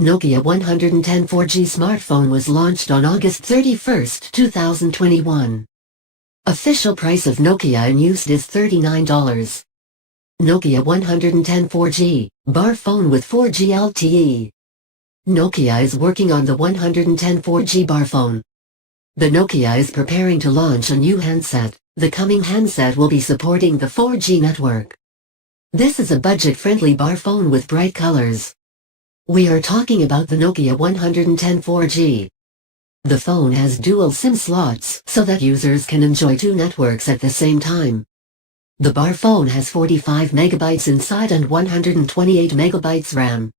Nokia 110 4G smartphone was launched on August 31, 2021. Official price of Nokia in use is $39. Nokia 110 4G, bar phone with 4G LTE. Nokia is working on the 110 4G bar phone. The Nokia is preparing to launch a new handset. The coming handset will be supporting the 4G network. This is a budget-friendly bar phone with bright colors. We are talking about the Nokia 110 4G. The phone has dual SIM slots so that users can enjoy two networks at the same time. The bar phone has 45 MB inside and 128 MB RAM.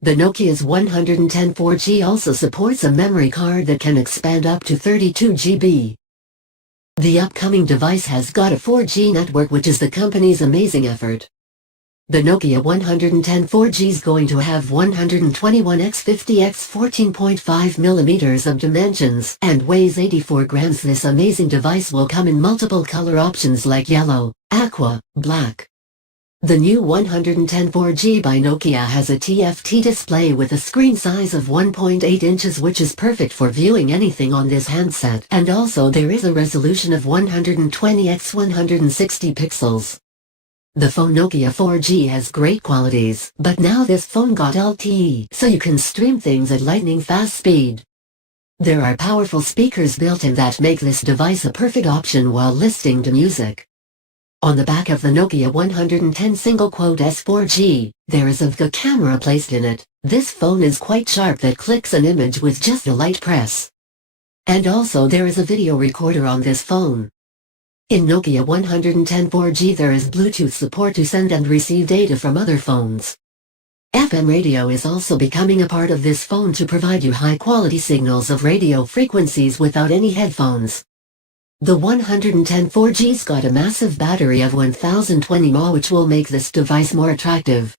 The Nokia's 110 4G also supports a memory card that can expand up to 32 GB. The upcoming device has got a 4G network, which is the company's amazing effort. The Nokia 110 4G is going to have 121 x 50 x 14.5 mm of dimensions and weighs 84 grams. This amazing device will come in multiple color options like yellow, aqua, black. The new 110 4G by Nokia has a TFT display with a screen size of 1.8 inches, which is perfect for viewing anything on this handset, and also there is a resolution of 120 x 160 pixels. The phone Nokia 4G has great qualities, but now this phone got LTE, so you can stream things at lightning fast speed. There are powerful speakers built in that make this device a perfect option while listening to music. On the back of the Nokia 110 S4G, there is a camera placed in it. This phone is quite sharp that clicks an image with just a light press. And also there is a video recorder on this phone. In Nokia 110 4G there is Bluetooth support to send and receive data from other phones. FM radio is also becoming a part of this phone to provide you high-quality signals of radio frequencies without any headphones. The 110 4G's got a massive battery of 1020 mAh, which will make this device more attractive.